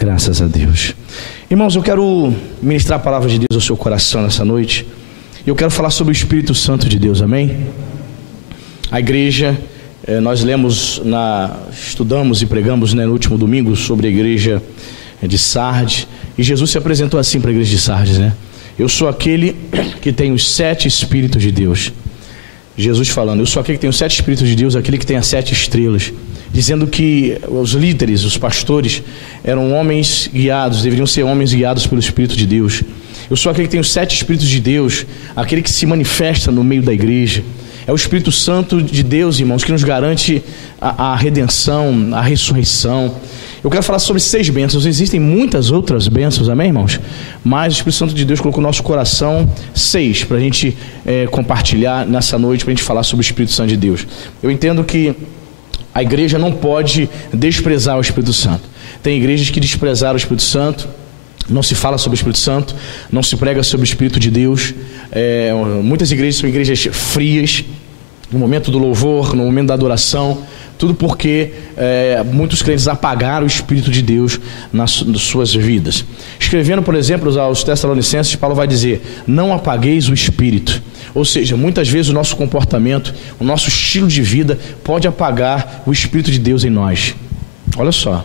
Graças a Deus. Irmãos, eu quero ministrar a palavra de Deus ao seu coração nessa noite. Eu quero falar sobre o Espírito Santo de Deus, amém? A igreja, nós estudamos e pregamos no último domingo sobre a igreja de Sardes. E Jesus se apresentou assim para a igreja de Sardes, né? Eu sou aquele que tem os 7 Espíritos de Deus. Jesus falando, eu sou aquele que tem os 7 Espíritos de Deus, aquele que tem as 7 estrelas. Dizendo que os líderes, os pastores, eram homens guiados, deveriam ser homens guiados pelo Espírito de Deus. Eu sou aquele que tem os 7 Espíritos de Deus, aquele que se manifesta no meio da igreja. É o Espírito Santo de Deus, irmãos, que nos garante a redenção, a ressurreição. Eu quero falar sobre 6 bênçãos. Existem muitas outras bênçãos, amém, irmãos? Mas o Espírito Santo de Deus colocou no nosso coração 6 para a gente compartilhar nessa noite, para a gente falar sobre o Espírito Santo de Deus. Eu entendo que a igreja não pode desprezar o Espírito Santo. Tem igrejas que desprezaram o Espírito Santo, não se fala sobre o Espírito Santo, não se prega sobre o Espírito de Deus. Muitas igrejas são igrejas frias, no momento do louvor, no momento da adoração, tudo porque muitos crentes apagaram o Espírito de Deus nas suas vidas. Escrevendo, por exemplo, aos Tessalonicenses, Paulo vai dizer, não apagueis o Espírito. Ou seja, muitas vezes o nosso comportamento, o nosso estilo de vida pode apagar o Espírito de Deus em nós. Olha só,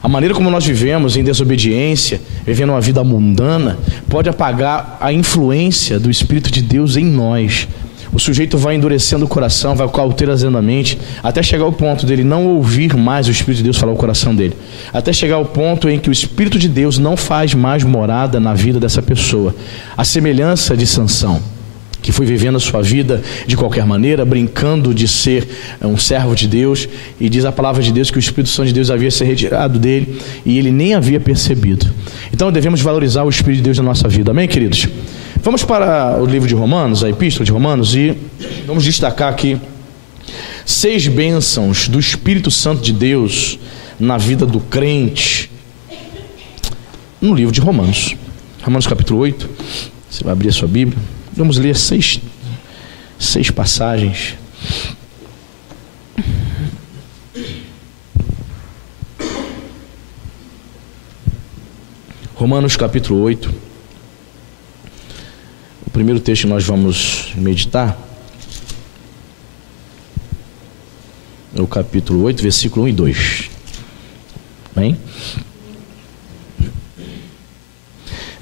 a maneira como nós vivemos em desobediência, vivendo uma vida mundana, pode apagar a influência do Espírito de Deus em nós. O sujeito vai endurecendo o coração, vai cauterizando a mente, até chegar ao ponto dele não ouvir mais o Espírito de Deus falar o coração dele. Até chegar ao ponto em que o Espírito de Deus não faz mais morada na vida dessa pessoa. A semelhança de Sansão, que foi vivendo a sua vida de qualquer maneira, brincando de ser um servo de Deus, e diz a palavra de Deus que o Espírito Santo de Deus havia se retirado dele, e ele nem havia percebido. Então devemos valorizar o Espírito de Deus na nossa vida, amém, queridos? Vamos para o livro de Romanos, a epístola de Romanos, e vamos destacar aqui 6 bênçãos do Espírito Santo de Deus na vida do crente, no livro de Romanos. Romanos capítulo 8, você vai abrir a sua Bíblia, vamos ler 6 passagens. Romanos capítulo 8. O primeiro texto que nós vamos meditar é o capítulo 8, versículo 1 e 2. Bem?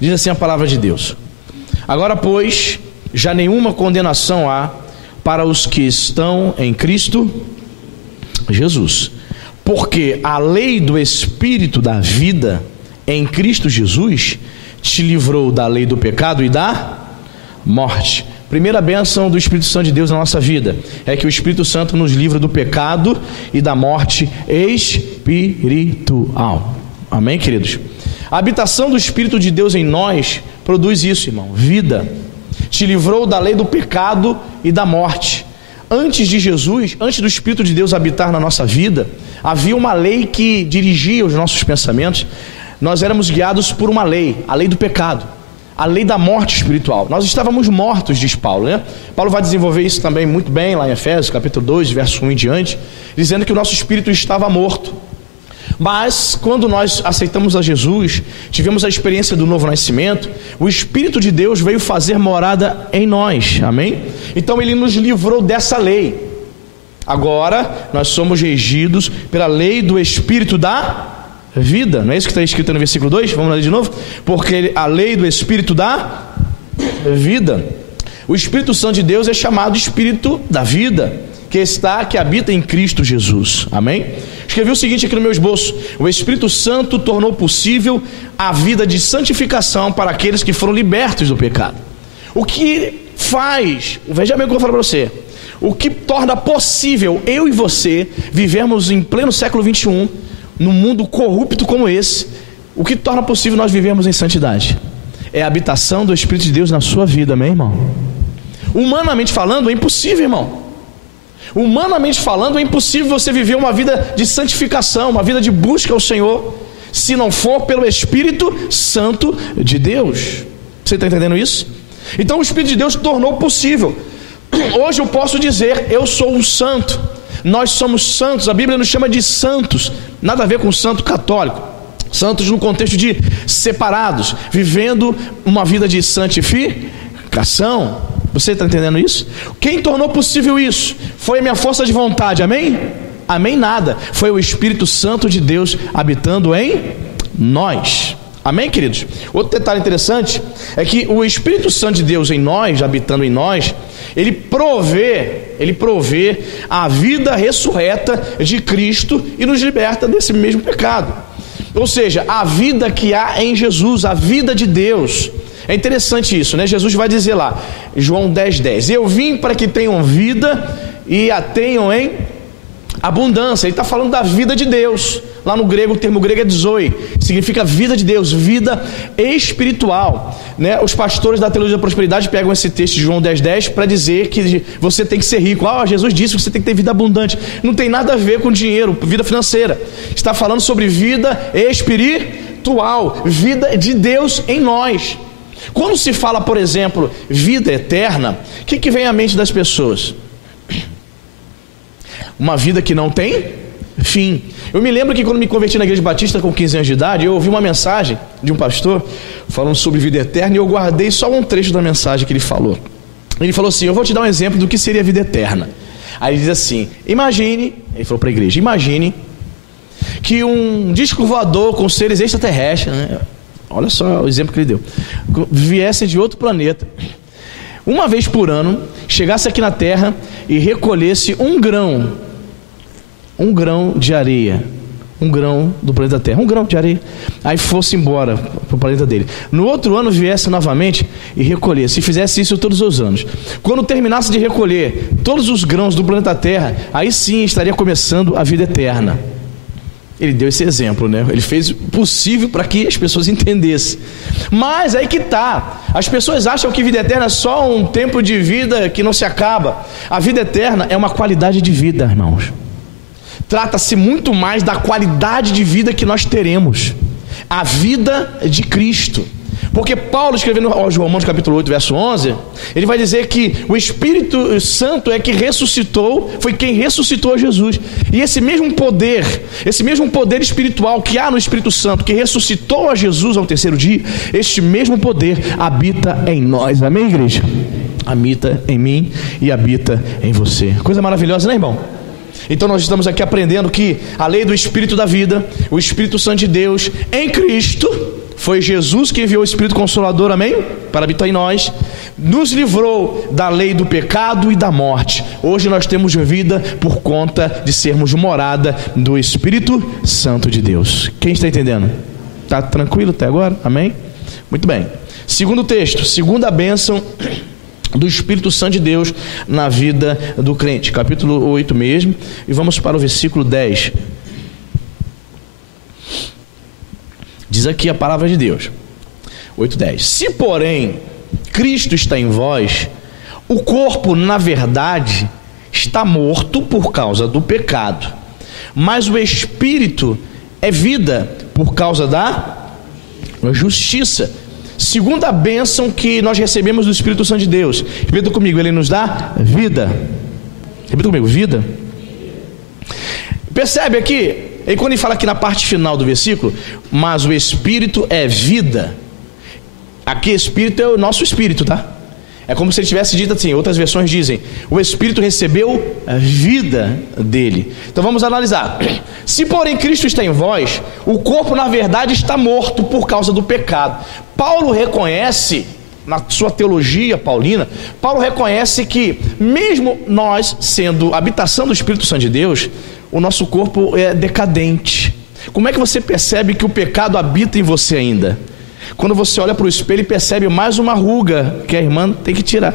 Diz assim a palavra de Deus: agora, pois, já nenhuma condenação há para os que estão em Cristo Jesus, porque a lei do Espírito da vida em Cristo Jesus te livrou da lei do pecado e da morte. Primeira bênção do Espírito Santo de Deus na nossa vida é que o Espírito Santo nos livra do pecado e da morte espiritual. Amém, queridos? A habitação do Espírito de Deus em nós produz isso, irmão, vida. Te livrou da lei do pecado e da morte. Antes de Jesus, antes do Espírito de Deus habitar na nossa vida, havia uma lei que dirigia os nossos pensamentos. Nós éramos guiados por uma lei, a lei do pecado, a lei da morte espiritual. Nós estávamos mortos, diz Paulo, né? Paulo vai desenvolver isso também muito bem lá em Efésios, capítulo 2, verso 1 em diante, dizendo que o nosso espírito estava morto. Mas quando nós aceitamos a Jesus, tivemos a experiência do novo nascimento, o Espírito de Deus veio fazer morada em nós, amém? Então ele nos livrou dessa lei. Agora nós somos regidos pela lei do Espírito da vida. Não é isso que está escrito no versículo 2? Vamos ler de novo? Porque a lei do Espírito da vida, o Espírito Santo de Deus é chamado Espírito da vida, que habita em Cristo Jesus, amém? Escrevi o seguinte aqui no meu esboço: o Espírito Santo tornou possível a vida de santificação para aqueles que foram libertos do pecado. O que faz, veja bem o que eu vou falar para você, o que torna possível eu e você vivermos em pleno século 21, num mundo corrupto como esse, o que torna possível nós vivermos em santidade é a habitação do Espírito de Deus na sua vida, amém, irmão? Humanamente falando, é impossível, irmão. Humanamente falando, é impossível você viver uma vida de santificação, uma vida de busca ao Senhor, se não for pelo Espírito Santo de Deus. Você está entendendo isso? Então o Espírito de Deus tornou possível. Hoje eu posso dizer, eu sou um santo. Nós somos santos, a Bíblia nos chama de santos, nada a ver com santo católico. Santos no contexto de separados, vivendo uma vida de santificação. Você está entendendo isso? Quem tornou possível isso? Foi a minha força de vontade, amém? Amém nada. Foi o Espírito Santo de Deus habitando em nós. Amém, queridos? Outro detalhe interessante é que o Espírito Santo de Deus em nós, habitando em nós, ele provê a vida ressurreta de Cristo e nos liberta desse mesmo pecado. Ou seja, a vida que há em Jesus, a vida de Deus. É interessante isso, né? Jesus vai dizer lá, João 10:10, eu vim para que tenham vida e a tenham em abundância. Ele está falando da vida de Deus. Lá no grego, o termo grego é zoe, significa vida de Deus, vida espiritual, né? Os pastores da teologia da prosperidade pegam esse texto de João 10:10 para dizer que você tem que ser rico. Jesus disse que você tem que ter vida abundante. Não tem nada a ver com dinheiro, vida financeira. Está falando sobre vida espiritual, vida de Deus em nós. Quando se fala, por exemplo, vida eterna, o que vem à mente das pessoas? Uma vida que não tem fim. Eu me lembro que quando me converti na Igreja Batista com 15 anos de idade, eu ouvi uma mensagem de um pastor falando sobre vida eterna e eu guardei só um trecho da mensagem que ele falou. Ele falou assim, eu vou te dar um exemplo do que seria vida eterna. Aí ele diz assim, imagine, ele falou para a igreja, imagine que um disco voador com seres extraterrestres, né? Olha só o exemplo que ele deu, viessem de outro planeta, uma vez por ano, chegasse aqui na Terra e recolhesse um grão de areia, um grão do planeta Terra, um grão de areia, aí fosse embora para o planeta dele. No outro ano viesse novamente e recolhesse, e fizesse isso todos os anos. Quando terminasse de recolher todos os grãos do planeta Terra, aí sim estaria começando a vida eterna. Ele deu esse exemplo, né? Ele fez o possível para que as pessoas entendessem. Mas aí que está. As pessoas acham que vida eterna é só um tempo de vida que não se acaba. A vida eterna é uma qualidade de vida, irmãos. Trata-se muito mais da qualidade de vida que nós teremos. A vida de Cristo. Porque Paulo, escrevendo aos Romanos capítulo 8, verso 11, ele vai dizer que o Espírito Santo é que ressuscitou, foi quem ressuscitou a Jesus. E esse mesmo poder espiritual que há no Espírito Santo, que ressuscitou a Jesus ao terceiro dia, este mesmo poder habita em nós. Amém, igreja? Habita em mim e habita em você. Coisa maravilhosa, né, irmão? Então nós estamos aqui aprendendo que a lei do Espírito da vida, o Espírito Santo de Deus em Cristo, foi Jesus que enviou o Espírito Consolador, amém? Para habitar em nós, nos livrou da lei do pecado e da morte. Hoje nós temos vida por conta de sermos morada do Espírito Santo de Deus. Quem está entendendo? Está tranquilo até agora? Amém? Muito bem. Segundo texto, segunda bênção do Espírito Santo de Deus na vida do crente, capítulo 8 mesmo, e vamos para o versículo 10. Diz aqui a palavra de Deus, 8:10. Se porém Cristo está em vós, o corpo na verdade está morto por causa do pecado, mas o Espírito é vida por causa da justiça. Segunda bênção que nós recebemos do Espírito Santo de Deus. Repita comigo, ele nos dá vida. Repita comigo, vida. Percebe aqui, e quando ele fala aqui na parte final do versículo, mas o Espírito é vida. Aqui Espírito é o nosso Espírito, tá? É como se ele tivesse dito assim, outras versões dizem, o Espírito recebeu a vida dele. Então vamos analisar. Se porém Cristo está em vós, o corpo na verdade está morto por causa do pecado. Paulo reconhece, na sua teologia paulina, Paulo reconhece que mesmo nós sendo habitação do Espírito Santo de Deus, o nosso corpo é decadente. Como é que você percebe que o pecado habita em você ainda? Quando você olha para o espelho e percebe mais uma ruga que a irmã tem que tirar,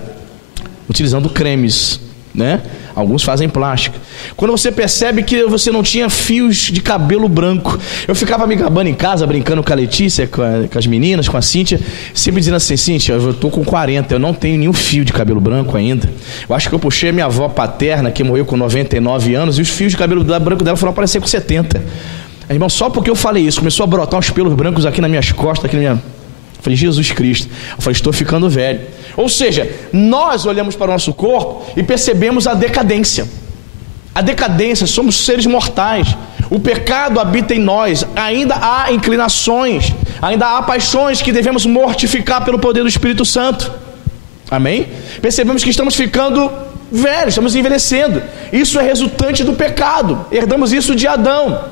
utilizando cremes, né? Alguns fazem plástica. Quando você percebe que você não tinha fios de cabelo branco. Eu ficava me gabando em casa, brincando com a Letícia, com as meninas, com a Cíntia, sempre dizendo assim, Cíntia, eu estou com 40, eu não tenho nenhum fio de cabelo branco ainda. Eu acho que eu puxei a minha avó paterna, que morreu com 99 anos, e os fios de cabelo branco dela foram aparecer com 70. Irmão, só porque eu falei isso, começou a brotar uns pelos brancos aqui nas minhas costas, aqui na minha... Eu falei, Jesus Cristo. Eu falei, estou ficando velho. Ou seja, nós olhamos para o nosso corpo e percebemos a decadência. A decadência, somos seres mortais. O pecado habita em nós, ainda há inclinações, ainda há paixões que devemos mortificar pelo poder do Espírito Santo. Amém? Percebemos que estamos ficando velhos, estamos envelhecendo. Isso é resultante do pecado. Herdamos isso de Adão.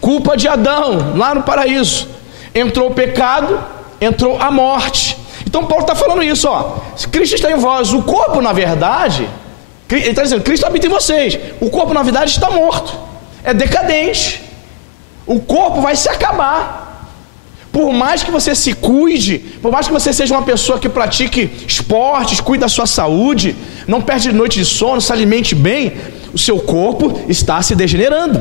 Culpa de Adão, lá no paraíso. Entrou o pecado, entrou a morte. Então Paulo está falando isso, ó. Cristo está em vós. O corpo, na verdade, ele está dizendo, Cristo habita em vocês. O corpo, na verdade, está morto. É decadente. O corpo vai se acabar. Por mais que você se cuide, por mais que você seja uma pessoa que pratique esportes, cuide da sua saúde, não perde noite de sono, se alimente bem, o seu corpo está se degenerando.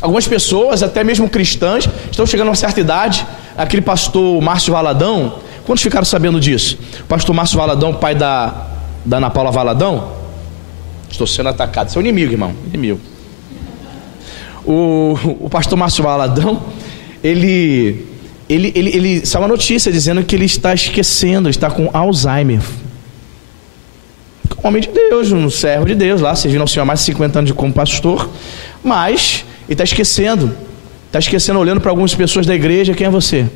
Algumas pessoas, até mesmo cristãs, estão chegando a uma certa idade. Aquele pastor Márcio Valadão, quantos ficaram sabendo disso? O pastor Márcio Valadão, pai da Ana Paula Valadão. Estou sendo atacado, seu inimigo, irmão, inimigo. O pastor Márcio Valadão, ele saiu uma notícia dizendo que ele está esquecendo, ele está com Alzheimer. Um homem de Deus, um servo de Deus lá, servindo ao Senhor há mais de 50 anos como pastor, mas ele está esquecendo, olhando para algumas pessoas da igreja, quem é você?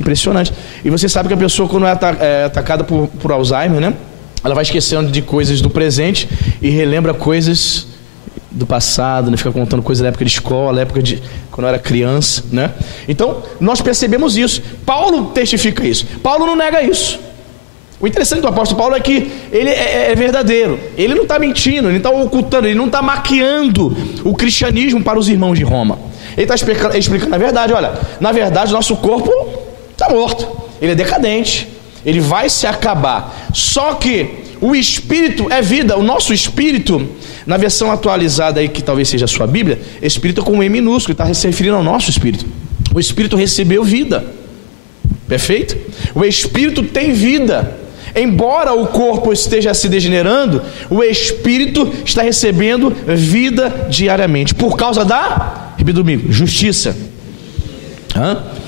Impressionante. E você sabe que a pessoa, quando é atacada por Alzheimer, né, ela vai esquecendo de coisas do presente e relembra coisas do passado, né? Fica contando coisas da época de escola, época de quando era criança, né? Então, nós percebemos isso. Paulo testifica isso. Paulo não nega isso. O interessante do apóstolo Paulo é que ele é verdadeiro. Ele não está mentindo, ele não está ocultando, ele não está maquiando o cristianismo para os irmãos de Roma. Ele está explicando a verdade. Olha, na verdade, nosso corpo está morto. Ele é decadente. Ele vai se acabar. Só que o espírito é vida. O nosso espírito, na versão atualizada aí, que talvez seja a sua Bíblia, espírito com E minúsculo, está se referindo ao nosso espírito. O espírito recebeu vida. Perfeito? O espírito tem vida. Embora o corpo esteja se degenerando, o espírito está recebendo vida diariamente. Por causa da, repita comigo, justiça.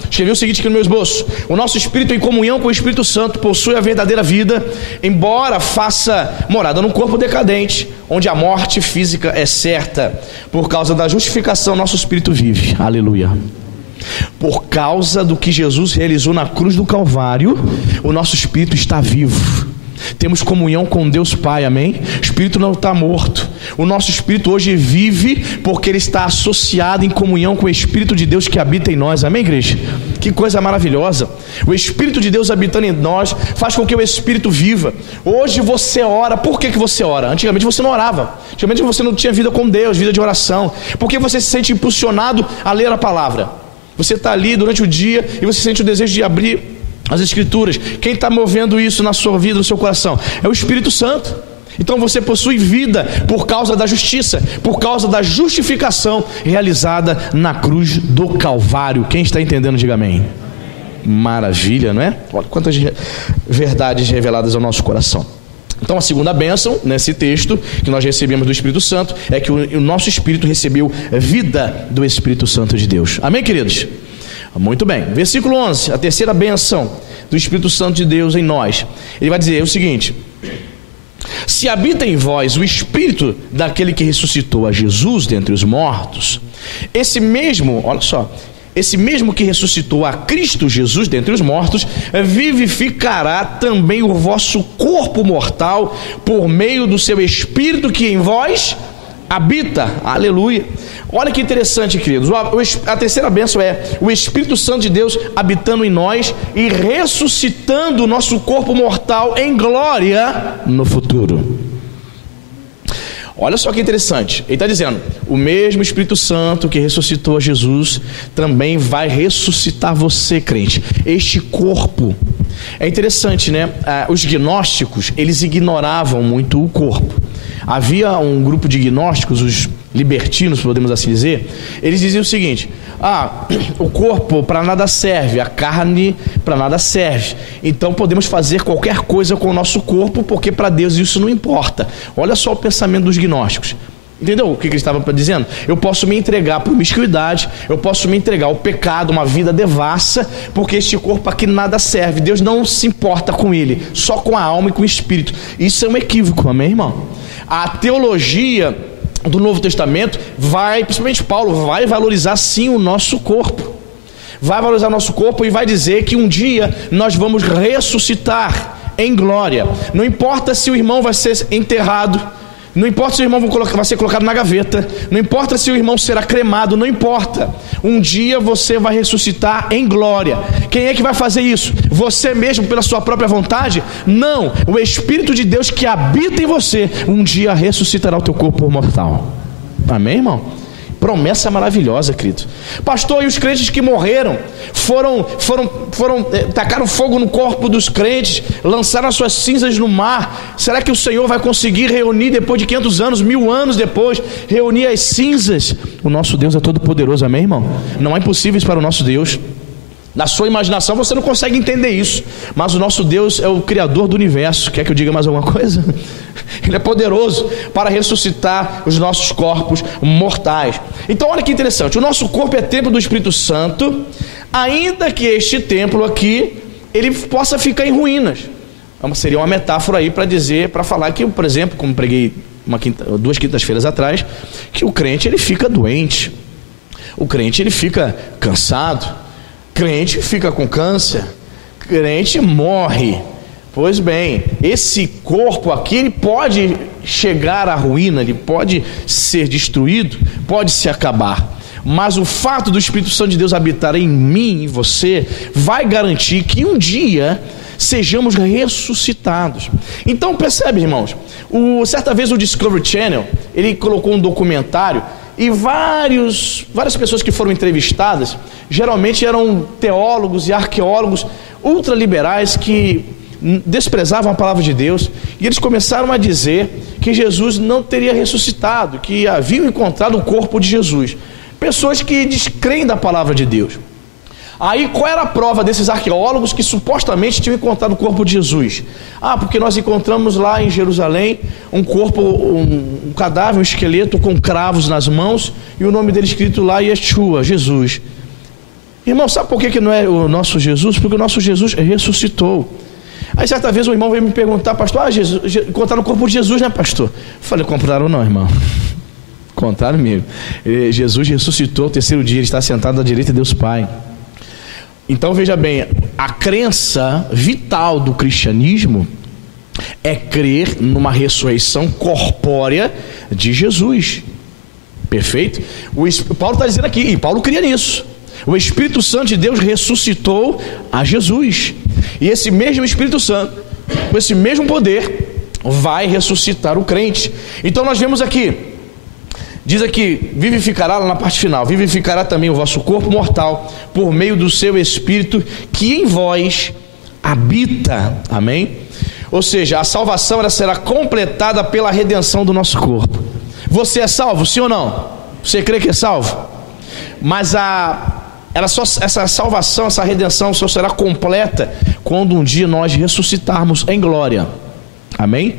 Escrevi o seguinte aqui no meu esboço: o nosso espírito, em comunhão com o Espírito Santo, possui a verdadeira vida, embora faça morada num corpo decadente, onde a morte física é certa. Por causa da justificação, nosso espírito vive. Aleluia. Por causa do que Jesus realizou na cruz do Calvário, o nosso espírito está vivo. Temos comunhão com Deus Pai, amém? O espírito não está morto. O nosso espírito hoje vive porque ele está associado em comunhão com o Espírito de Deus que habita em nós, amém, igreja? Que coisa maravilhosa. O Espírito de Deus habitando em nós faz com que o espírito viva. Hoje você ora. Por que você ora? Antigamente você não orava. Antigamente você não tinha vida com Deus, vida de oração. Por que você se sente impulsionado a ler a palavra? Você está ali durante o dia e você sente o desejo de abrir as Escrituras. Quem está movendo isso na sua vida, no seu coração? É o Espírito Santo. Então você possui vida por causa da justiça, por causa da justificação realizada na cruz do Calvário. Quem está entendendo, diga amém. Maravilha, não é? Olha quantas verdades reveladas ao nosso coração. Então a segunda bênção nesse texto que nós recebemos do Espírito Santo é que o nosso espírito recebeu vida do Espírito Santo de Deus. Amém, queridos? Muito bem. Versículo 11, a terceira bênção do Espírito Santo de Deus em nós. Ele vai dizer o seguinte: se habita em vós o Espírito daquele que ressuscitou a Jesus dentre os mortos, esse mesmo, olha só, esse mesmo que ressuscitou a Cristo Jesus dentre os mortos, vivificará também o vosso corpo mortal por meio do seu Espírito que em vós habita. Aleluia. Olha que interessante, queridos. A terceira bênção é o Espírito Santo de Deus habitando em nós e ressuscitando o nosso corpo mortal em glória no futuro. Olha só que interessante. Ele está dizendo: o mesmo Espírito Santo que ressuscitou a Jesus também vai ressuscitar você, crente. Este corpo. É interessante, né? Os gnósticos, eles ignoravam muito o corpo. Havia um grupo de gnósticos, os libertinos, podemos assim dizer. Eles diziam o seguinte: o corpo para nada serve, a carne para nada serve, então podemos fazer qualquer coisa com o nosso corpo, porque para Deus isso não importa. Olha só o pensamento dos gnósticos. Entendeu o que ele estava dizendo? Eu posso me entregar à promiscuidade, eu posso me entregar ao pecado, uma vida devassa, porque este corpo aqui nada serve. Deus não se importa com ele, só com a alma e com o espírito. Isso é um equívoco, amém, irmão? A teologia do Novo Testamento, principalmente Paulo, vai valorizar sim o nosso corpo. Vai valorizar o nosso corpo e vai dizer que um dia nós vamos ressuscitar em glória. Não importa se o irmão vai ser enterrado, não importa se o irmão vai ser colocado na gaveta, não importa se o irmão será cremado, não importa. Um dia você vai ressuscitar em glória. Quem é que vai fazer isso? Você mesmo, pela sua própria vontade? Não, o Espírito de Deus que habita em você, um dia ressuscitará o teu corpo mortal. Amém, irmão? Promessa maravilhosa, querido. Pastor, e os crentes que morreram tacaram fogo no corpo dos crentes, lançaram as suas cinzas no mar. Será que o Senhor vai conseguir reunir depois de 500 anos, 1000 anos depois, reunir as cinzas? O nosso Deus é todo poderoso, amém, irmão? Não há impossíveis para o nosso Deus. Na sua imaginação você não consegue entender isso, mas o nosso Deus é o Criador do universo. Quer que eu diga mais alguma coisa? Ele é poderoso para ressuscitar os nossos corpos mortais. Então olha que interessante, o nosso corpo é templo do Espírito Santo, ainda que este templo aqui, ele possa ficar em ruínas. Seria uma metáfora aí para falar que, por exemplo, como preguei 2 quintas-feiras atrás, que o crente ele fica doente, o crente ele fica cansado, crente fica com câncer, crente morre. Pois bem, esse corpo aqui, ele pode chegar à ruína, ele pode ser destruído, pode se acabar. Mas o fato do Espírito Santo de Deus habitar em mim e você, vai garantir que um dia sejamos ressuscitados. Então percebe, irmãos, certa vez o Discovery Channel, ele colocou um documentário, e várias pessoas que foram entrevistadas, geralmente eram teólogos e arqueólogos ultraliberais que desprezavam a palavra de Deus, e eles começaram a dizer que Jesus não teria ressuscitado, que haviam encontrado o corpo de Jesus. Pessoas que descreem da palavra de Deus. Aí qual era a prova desses arqueólogos que supostamente tinham encontrado o corpo de Jesus? Porque nós encontramos lá em Jerusalém um corpo, um cadáver, um esqueleto com cravos nas mãos e o nome dele escrito lá, Yeshua, Jesus. Irmão, sabe por que não é o nosso Jesus? Porque o nosso Jesus ressuscitou. Aí certa vez um irmão veio me perguntar, pastor, encontraram o corpo de Jesus, né, pastor? Eu falei, compraram não, irmão. Contaram mesmo. Jesus ressuscitou ao 3º dia, ele está sentado à direita de Deus Pai. Então veja bem, a crença vital do cristianismo é crer numa ressurreição corpórea de Jesus. Perfeito? Paulo está dizendo aqui, e Paulo cria nisso. O Espírito Santo de Deus ressuscitou a Jesus. E esse mesmo Espírito Santo, com esse mesmo poder, vai ressuscitar o crente. Então nós vemos aqui, diz aqui, vivificará lá na parte final, vivificará também o vosso corpo mortal, por meio do seu Espírito, que em vós habita, amém? Ou seja, a salvação ela será completada pela redenção do nosso corpo. Você é salvo, sim ou não? Você crê que é salvo? Mas essa salvação, essa redenção só será completa quando um dia nós ressuscitarmos em glória, amém?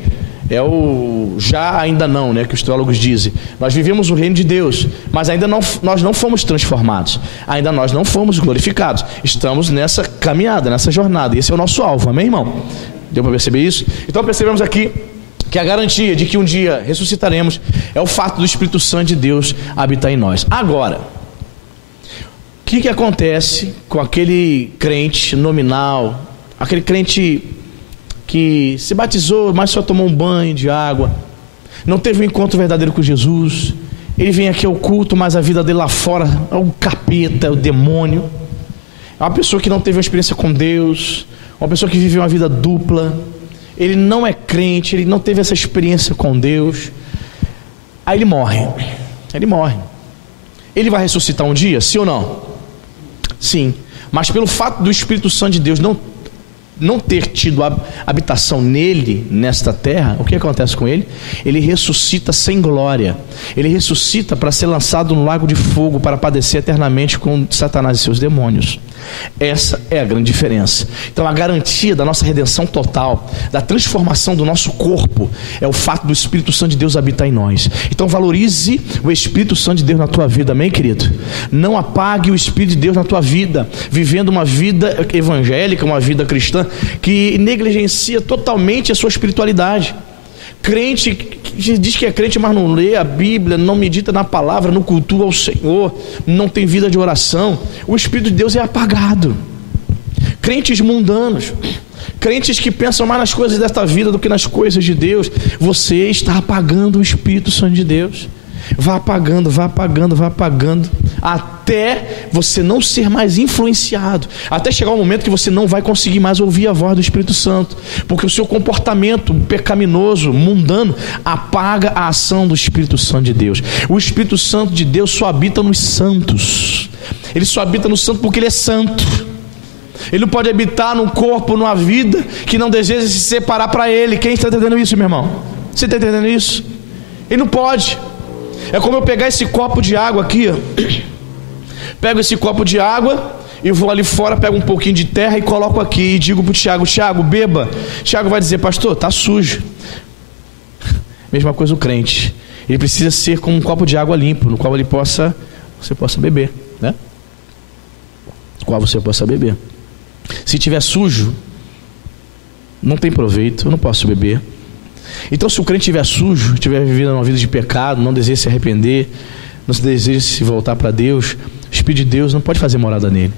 É o já ainda não, né, que os teólogos dizem. Nós vivemos o reino de Deus, mas ainda não, nós não fomos transformados, ainda nós não fomos glorificados. Estamos nessa caminhada, nessa jornada, esse é o nosso alvo, amém, irmão? Deu para perceber isso? Então percebemos aqui que a garantia de que um dia ressuscitaremos é o fato do Espírito Santo de Deus habitar em nós. Agora, o que acontece com aquele crente nominal, aquele crente que se batizou, mas só tomou um banho de água, não teve um encontro verdadeiro com Jesus, ele vem aqui ao culto, mas a vida dele lá fora é o capeta, é o demônio, é uma pessoa que não teve uma experiência com Deus, uma pessoa que vive uma vida dupla, ele não é crente, ele não teve essa experiência com Deus, aí ele morre, ele vai ressuscitar um dia, sim ou não? Sim, mas pelo fato do Espírito Santo de Deus não ter tido habitação nele, nesta terra, o que acontece com ele? Ele ressuscita sem glória, ele ressuscita para ser lançado no lago de fogo, para padecer eternamente com Satanás e seus demônios. Essa é a grande diferença. Então a garantia da nossa redenção total, da transformação do nosso corpo, é o fato do Espírito Santo de Deus habitar em nós. Então valorize o Espírito Santo de Deus na tua vida, amém, querido? Não apague o Espírito de Deus na tua vida, vivendo uma vida evangélica, uma vida cristã, que negligencia totalmente a sua espiritualidade. Crente diz que é crente, mas não lê a Bíblia, não medita na palavra, não cultua ao Senhor, não tem vida de oração, o Espírito de Deus é apagado. Crentes mundanos, crentes que pensam mais nas coisas desta vida do que nas coisas de Deus, você está apagando o Espírito Santo de Deus. Vai apagando, vai apagando, vai apagando, até você não ser mais influenciado, até chegar um momento que você não vai conseguir mais ouvir a voz do Espírito Santo, porque o seu comportamento pecaminoso, mundano, apaga a ação do Espírito Santo de Deus. O Espírito Santo de Deus só habita nos santos. Ele só habita no santo porque ele é santo. Ele não pode habitar num corpo, numa vida que não deseja se separar para ele. Quem está entendendo isso, meu irmão? Você está entendendo isso? Ele não pode. É como eu pegar esse copo de água aqui, ó. Pego esse copo de água e vou ali fora, pego um pouquinho de terra e coloco aqui e digo pro Tiago: Tiago, beba. Tiago vai dizer: pastor, tá sujo. Mesma coisa o crente. Ele precisa ser como um copo de água limpo, no qual você possa beber, né? No qual você possa beber. Se tiver sujo, não tem proveito, eu não posso beber. Então, se o crente estiver sujo, estiver vivendo uma vida de pecado, não deseja se arrepender, não deseja se voltar para Deus, o Espírito de Deus não pode fazer morada nele.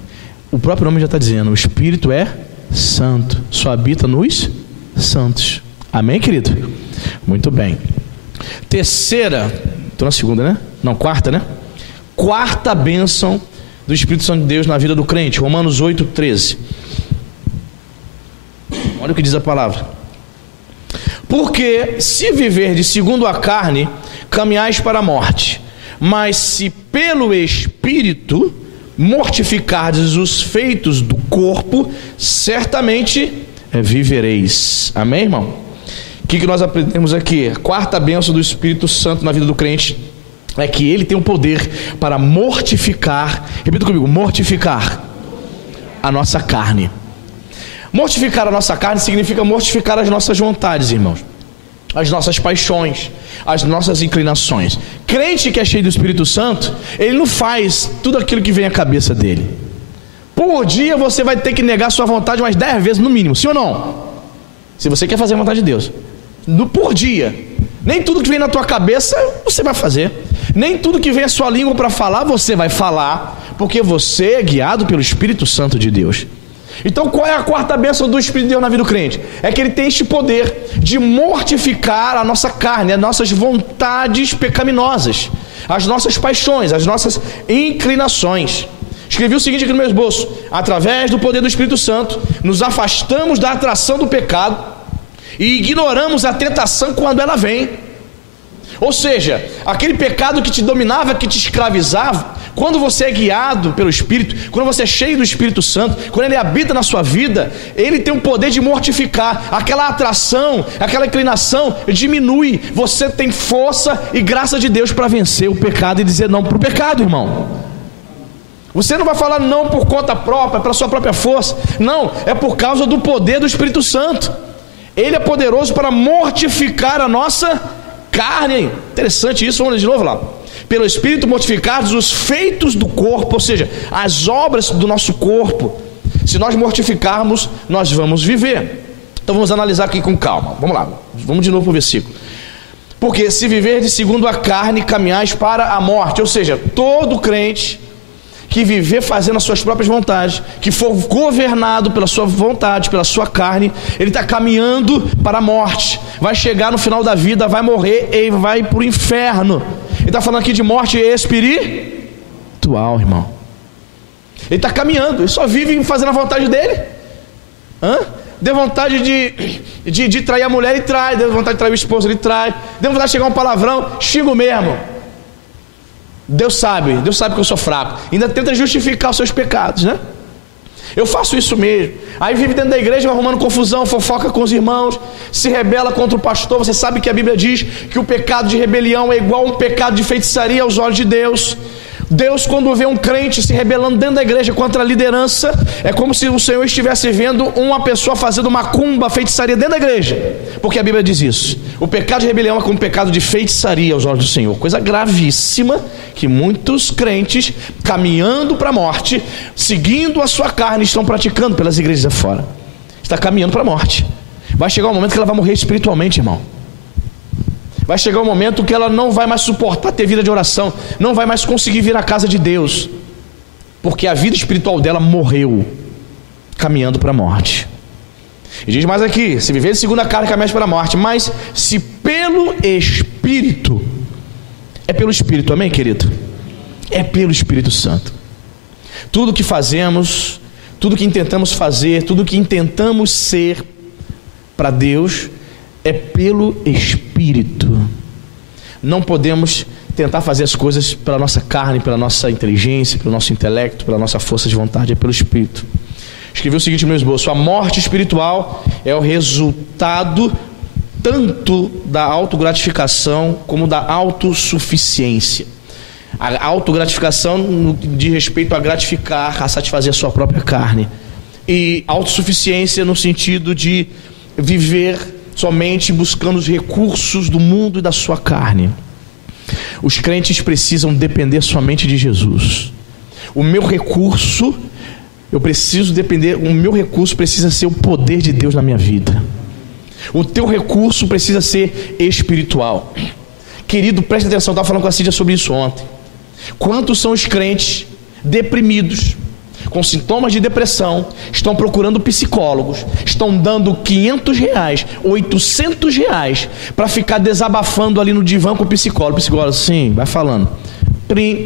O próprio nome já está dizendo: o Espírito é santo, só habita nos santos. Amém, querido? Muito bem. Terceira, estou na segunda, né? Não, quarta, né? Quarta bênção do Espírito Santo de Deus na vida do crente. Romanos 8:13. Olha o que diz a palavra: porque se viverdes segundo a carne, caminhais para a morte, mas se pelo Espírito mortificardes os feitos do corpo, certamente vivereis. Amém, irmão? O que nós aprendemos aqui? A quarta bênção do Espírito Santo na vida do crente é que ele tem o poder para mortificar, repita comigo, mortificar a nossa carne. Mortificar a nossa carne significa mortificar as nossas vontades, irmãos, as nossas paixões, as nossas inclinações. Crente que é cheio do Espírito Santo, ele não faz tudo aquilo que vem à cabeça dele. Por dia você vai ter que negar sua vontade umas 10 vezes no mínimo, sim ou não? Se você quer fazer a vontade de Deus, por dia. Nem tudo que vem na tua cabeça você vai fazer, nem tudo que vem à sua língua para falar você vai falar, porque você é guiado pelo Espírito Santo de Deus. Então, qual é a quarta bênção do Espírito de Deus na vida do crente? É que ele tem este poder de mortificar a nossa carne, as nossas vontades pecaminosas, as nossas paixões, as nossas inclinações. Escrevi o seguinte aqui no meu esboço: através do poder do Espírito Santo, nos afastamos da atração do pecado e ignoramos a tentação quando ela vem. Ou seja, aquele pecado que te dominava, que te escravizava, quando você é guiado pelo Espírito, quando você é cheio do Espírito Santo, quando ele habita na sua vida, ele tem o poder de mortificar. Aquela atração, aquela inclinação diminui. Você tem força e graça de Deus para vencer o pecado e dizer não para o pecado, irmão. Você não vai falar não por conta própria, pela sua própria força. Não, é por causa do poder do Espírito Santo. Ele é poderoso para mortificar a nossa carne. Interessante isso, vamos ler de novo lá. Pelo Espírito mortificados os feitos do corpo, ou seja, as obras do nosso corpo. Se nós mortificarmos, nós vamos viver. Então vamos analisar aqui com calma. Vamos lá, vamos de novo para o versículo. Porque se viverdes segundo a carne, caminhais para a morte. Ou seja, todo crente que viver fazendo as suas próprias vontades, que for governado pela sua vontade, pela sua carne, ele está caminhando para a morte. Vai chegar no final da vida, vai morrer e vai para o inferno. Ele está falando aqui de morte espiritual, irmão. Ele está caminhando, ele só vive fazendo a vontade dele. Deu vontade de trair a mulher, ele trai. Deu vontade de trair o esposo, ele trai. Deu vontade de chegar um palavrão, xingo mesmo. Deus sabe que eu sou fraco. Ainda tenta justificar os seus pecados, né? Eu faço isso mesmo. Aí vive dentro da igreja arrumando confusão, fofoca com os irmãos, se rebela contra o pastor. Você sabe que a Bíblia diz que o pecado de rebelião é igual a um pecado de feitiçaria aos olhos de Deus. Deus, quando vê um crente se rebelando dentro da igreja contra a liderança, é como se o Senhor estivesse vendo uma pessoa fazendo macumba, feitiçaria dentro da igreja, porque a Bíblia diz isso. O pecado de rebelião é como um pecado de feitiçaria aos olhos do Senhor, coisa gravíssima, que muitos crentes caminhando para a morte, seguindo a sua carne, estão praticando pelas igrejas afora. Está caminhando para a morte. Vai chegar um momento que ela vai morrer espiritualmente, irmão. Vai chegar um momento que ela não vai mais suportar ter vida de oração, não vai mais conseguir vir à casa de Deus, porque a vida espiritual dela morreu, caminhando para a morte. E diz mais aqui: se viver segundo a carne, caminha para a morte, mas se pelo Espírito, é pelo Espírito, amém, querido? É pelo Espírito Santo. Tudo que fazemos, tudo que intentamos fazer, tudo que intentamos ser para Deus, é pelo Espírito. Não podemos tentar fazer as coisas pela nossa carne, pela nossa inteligência, pelo nosso intelecto, pela nossa força de vontade, é pelo Espírito. Escrevi o seguinte no meu esboço: a morte espiritual é o resultado tanto da autogratificação como da autossuficiência. A autogratificação diz respeito a gratificar, a satisfazer a sua própria carne, e autossuficiência no sentido de viver somente buscando os recursos do mundo e da sua carne. Os crentes precisam depender somente de Jesus. O meu recurso precisa ser o poder de Deus na minha vida. O teu recurso precisa ser espiritual. Querido, preste atenção, eu estava falando com a Cídia sobre isso ontem. Quantos são os crentes deprimidos, com sintomas de depressão, estão procurando psicólogos, estão dando R$500, R$800 para ficar desabafando ali no divã com o psicólogo. O psicólogo, sim, vai falando.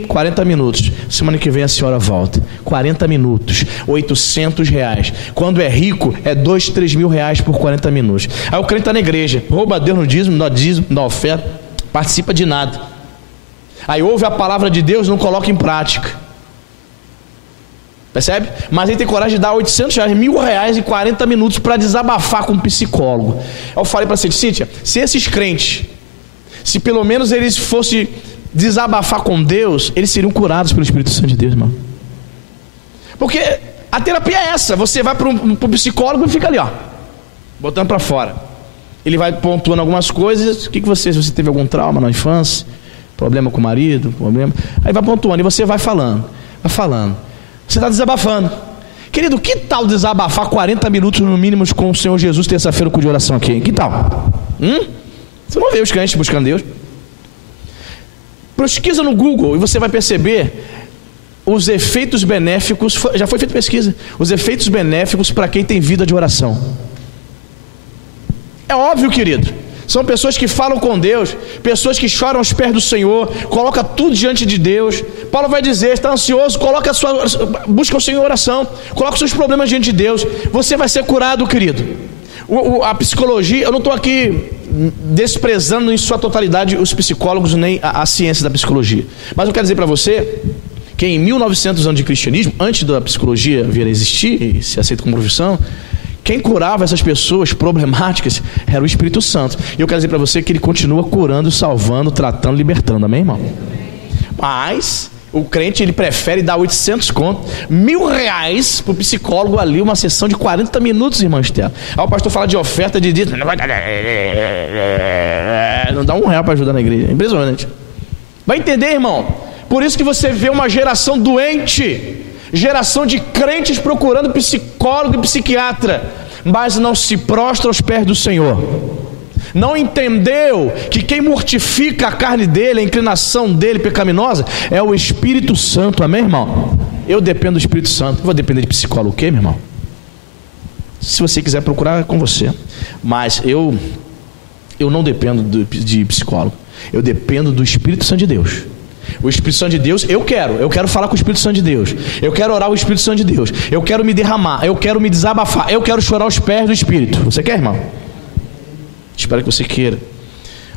40 minutos, semana que vem a senhora volta. 40 minutos, R$800. Quando é rico, é 2, 3 mil reais por 40 minutos. Aí o crente está na igreja, rouba a Deus no dízimo, na oferta, participa de nada. Aí ouve a palavra de Deus, não coloca em prática. Percebe? Mas ele tem coragem de dar R$800, R$1.000 e 40 minutos para desabafar com um psicólogo. Eu falei para a Cíntia, se esses crentes, se pelo menos eles fossem desabafar com Deus, eles seriam curados pelo Espírito Santo de Deus, irmão. Porque a terapia é essa: você vai para um psicólogo e fica ali, ó, botando para fora. Ele vai pontuando algumas coisas. O que você, se você teve algum trauma na infância, problema com o marido, problema, aí vai pontuando e você vai falando. Você está desabafando. Querido, que tal desabafar 40 minutos no mínimo com o Senhor Jesus terça-feira com de oração aqui? Que tal? Você não vê os crentes buscando Deus? Pesquisa no Google e você vai perceber os efeitos benéficos. Já foi feita pesquisa. Os efeitos benéficos para quem tem vida de oração. É óbvio, querido. São pessoas que falam com Deus, pessoas que choram aos pés do Senhor, coloca tudo diante de Deus. Paulo vai dizer: está ansioso, busca o Senhor em oração, coloca os seus problemas diante de Deus, você vai ser curado, querido. A psicologia, eu não estou aqui desprezando em sua totalidade os psicólogos nem a ciência da psicologia, mas eu quero dizer para você que em 1900 anos de cristianismo, antes da psicologia vir a existir e ser aceita como profissão, quem curava essas pessoas problemáticas era o Espírito Santo. E eu quero dizer para você que ele continua curando, salvando, tratando, libertando. Amém, irmão? Mas o crente, ele prefere dar 800 conto, R$1.000 para o psicólogo ali, uma sessão de 40 minutos, irmão Estela. Aí o pastor fala de oferta de dízimo, não dá R$1 para ajudar na igreja. É impressionante. Vai entender, irmão? Por isso que você vê uma geração doente, geração de crentes procurando psicólogo e psiquiatra, mas não se prostra aos pés do Senhor. Não entendeu que quem mortifica a carne dele, a inclinação dele pecaminosa, é o Espírito Santo. Amém, irmão? Eu dependo do Espírito Santo. Eu vou depender de psicólogo o quê, meu irmão? Se você quiser procurar, é com você. Mas eu não dependo de psicólogo. Eu dependo do Espírito Santo de Deus. O Espírito Santo de Deus, eu quero falar com o Espírito Santo de Deus, eu quero orar o Espírito Santo de Deus, eu quero me derramar, eu quero me desabafar, eu quero chorar aos pés do Espírito. Você quer, irmão? Espero que você queira.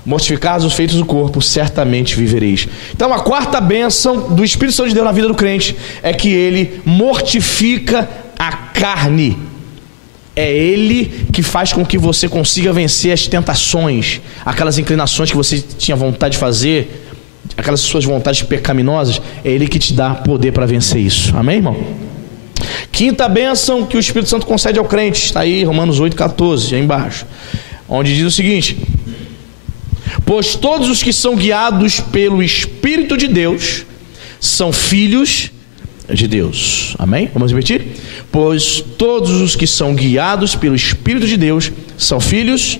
Mortificados os feitos do corpo, certamente vivereis. Então a quarta bênção do Espírito Santo de Deus na vida do crente é que ele mortifica a carne. É ele que faz com que você consiga vencer as tentações, aquelas inclinações que você tinha vontade de fazer, aquelas suas vontades pecaminosas. É ele que te dá poder para vencer isso. Amém, irmão? Quinta bênção que o Espírito Santo concede ao crente, está aí, Romanos 8,14, aí embaixo, onde diz o seguinte: pois todos os que são guiados pelo Espírito de Deus são filhos de Deus. Amém? Vamos repetir? Pois todos os que são guiados pelo Espírito de Deus são filhos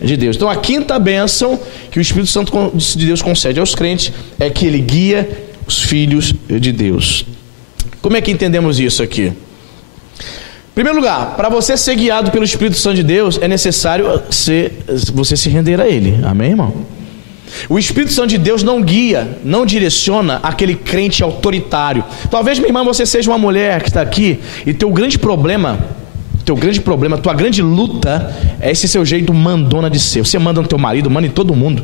de Deus. Então a quinta bênção que o Espírito Santo de Deus concede aos crentes é que ele guia os filhos de Deus. Como é que entendemos isso aqui? Em primeiro lugar, para você ser guiado pelo Espírito Santo de Deus, é necessário você se render a Ele. Amém, irmão? O Espírito Santo de Deus não guia, não direciona aquele crente autoritário. Talvez, minha irmã, você seja uma mulher que está aqui e tua grande luta é esse seu jeito mandona de ser. Você manda no teu marido, manda em todo mundo.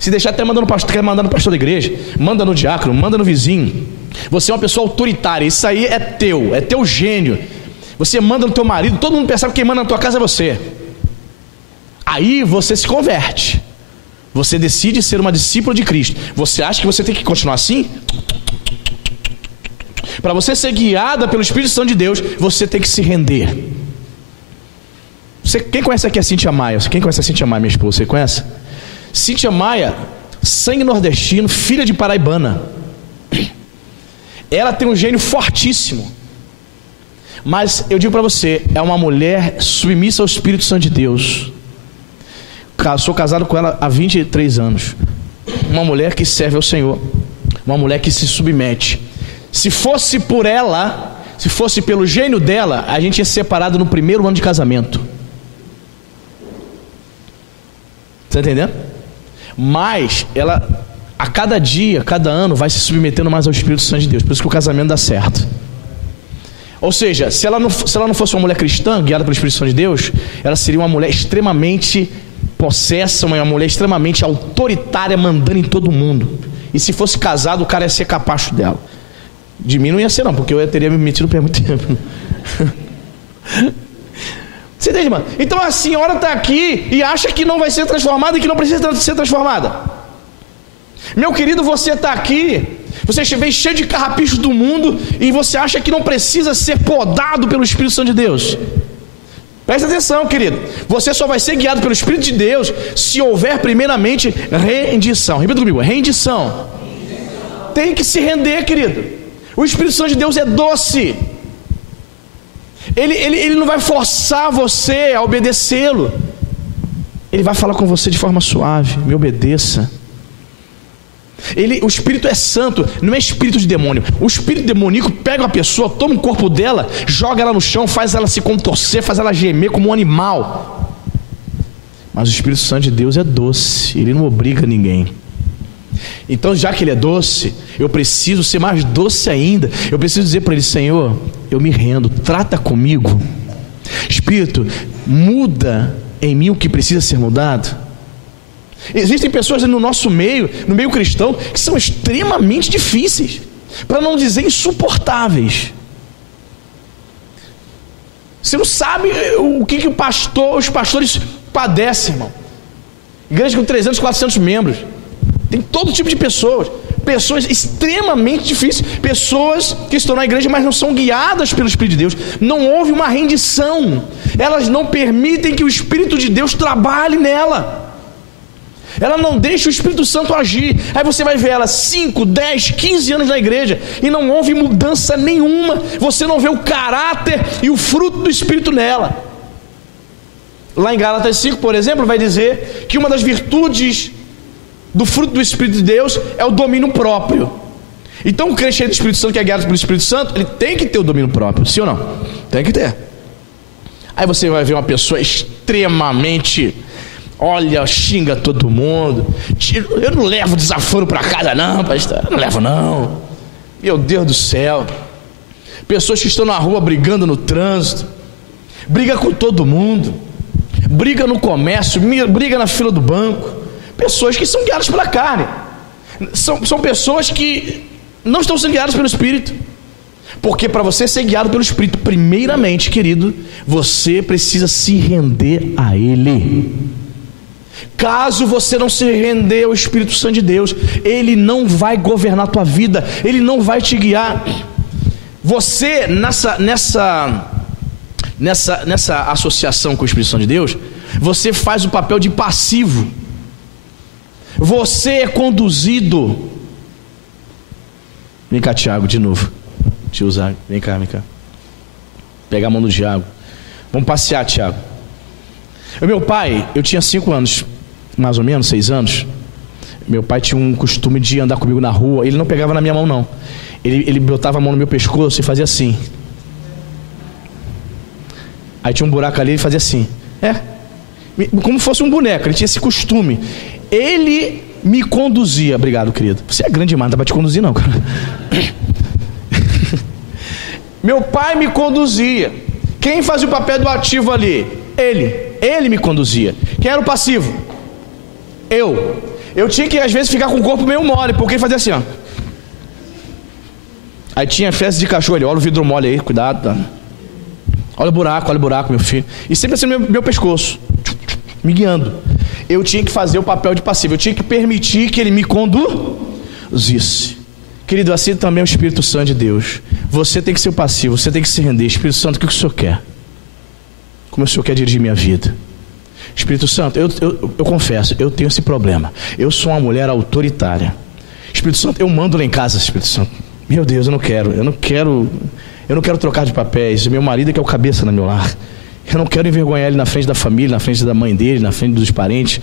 Se deixar até mandando pastor, quer mandar no pastor da igreja, manda no diácono, manda no vizinho. Você é uma pessoa autoritária, isso aí é teu gênio. Você manda no teu marido, todo mundo percebe que quem manda na tua casa é você. Aí você se converte. Você decide ser uma discípula de Cristo. Você acha que você tem que continuar assim? Para você ser guiada pelo Espírito Santo de Deus, você tem que se render. Quem conhece aqui a Cíntia Maia? Quem conhece a Cíntia Maia, minha esposa? Você conhece? Cíntia Maia, sangue nordestino, filha de paraibana. Ela tem um gênio fortíssimo. Mas eu digo para você, é uma mulher submissa ao Espírito Santo de Deus. Sou casado com ela há 23 anos. Uma mulher que serve ao Senhor. Uma mulher que se submete. Se fosse por ela, se fosse pelo gênio dela, a gente ia ser separado no primeiro ano de casamento. Está entendendo? Mas ela, a cada dia, cada ano, vai se submetendo mais ao Espírito Santo de Deus. Por isso que o casamento dá certo. Ou seja, se ela não fosse uma mulher cristã, guiada pelo Espírito Santo de Deus, ela seria uma mulher extremamente possessa, uma mulher extremamente autoritária, mandando em todo mundo. E se fosse casado, o cara ia ser capacho dela. De mim não ia ser não, porque eu teria me metido no pé há muito tempo. Você entende, mano? Então a senhora está aqui e acha que não vai ser transformada e que não precisa ser transformada. Meu querido, você está aqui, você veio cheio de carrapichos do mundo e você acha que não precisa ser podado pelo Espírito Santo de Deus. Presta atenção, querido. Você só vai ser guiado pelo Espírito de Deus se houver primeiramente rendição. Repita comigo, rendição. Tem que se render, querido. O Espírito Santo de Deus é doce. Ele não vai forçar você a obedecê-lo. Ele vai falar com você de forma suave. Me obedeça. O Espírito é santo, não é espírito de demônio. O espírito demoníaco pega uma pessoa, toma o corpo dela, joga ela no chão, faz ela se contorcer, faz ela gemer como um animal. Mas o Espírito Santo de Deus é doce, ele não obriga ninguém. Então, já que ele é doce, eu preciso ser mais doce ainda. Eu preciso dizer para ele: Senhor, eu me rendo, trata comigo. Espírito, muda em mim o que precisa ser mudado. Existem pessoas no nosso meio, no meio cristão, que são extremamente difíceis, para não dizer insuportáveis. Você não sabe o que os pastores padecem, irmão. Igreja com 300, 400 membros. Tem todo tipo de pessoas extremamente difíceis, pessoas que estão na igreja, mas não são guiadas pelo Espírito de Deus. Não houve uma rendição. Elas não permitem que o Espírito de Deus trabalhe nela. Ela não deixa o Espírito Santo agir. Aí você vai ver ela 5, 10, 15 anos na igreja e não houve mudança nenhuma. Você não vê o caráter e o fruto do Espírito nela. Lá em Gálatas 5, por exemplo, vai dizer que uma das virtudes do fruto do Espírito de Deus é o domínio próprio. Então o crente cheio do Espírito Santo, que é guiado pelo Espírito Santo, ele tem que ter o domínio próprio, sim ou não? Tem que ter. Aí você vai ver uma pessoa extremamente... Olha, xinga todo mundo. Eu não levo desaforo para casa não, pastor. Eu não levo não. Meu Deus do céu. Pessoas que estão na rua brigando no trânsito. Briga com todo mundo. Briga no comércio. Briga na fila do banco. Pessoas que são guiadas pela carne. São pessoas que não estão sendo guiadas pelo Espírito. Porque para você ser guiado pelo Espírito, primeiramente, querido, você precisa se render a Ele. Caso você não se render ao Espírito Santo de Deus, Ele não vai governar a tua vida, Ele não vai te guiar. Você, nessa associação com o Espírito Santo de Deus, você faz o papel de passivo. Você é conduzido. Vem cá, Tiago, de novo. Deixa eu usar, vem cá. Pega a mão do Tiago. Vamos passear, Tiago. O meu pai, eu tinha 5 anos, mais ou menos, 6 anos. Meu pai tinha um costume de andar comigo na rua. Ele não pegava na minha mão, não. Ele botava a mão no meu pescoço e fazia assim. Aí tinha um buraco ali e fazia assim. Como fosse um boneco. Ele tinha esse costume. Ele me conduzia. Obrigado, querido. Você é grande demais, não dá pra te conduzir, não, cara. Meu pai me conduzia. Quem fazia o papel do ativo ali? Ele me conduzia. Quem era o passivo? Eu tinha que às vezes ficar com o corpo meio mole, porque ele fazia assim, ó. Aí tinha festa de cachorro ali, olha o vidro mole aí, cuidado, tá? Olha o buraco, meu filho. E sempre assim no meu pescoço, me guiando. Eu tinha que fazer o papel de passivo, eu tinha que permitir que ele me conduzisse. Querido, assim também é o Espírito Santo de Deus. Você tem que ser o passivo, você tem que se render. Espírito Santo, o que o Senhor quer? Como o Senhor quer dirigir minha vida? Espírito Santo, eu confesso, eu tenho esse problema. Eu sou uma mulher autoritária. Espírito Santo, eu mando lá em casa, Espírito Santo. Meu Deus, eu não quero trocar de papéis. Meu marido é que é o cabeça no meu lar. Eu não quero envergonhar ele na frente da família, na frente da mãe dele, na frente dos parentes.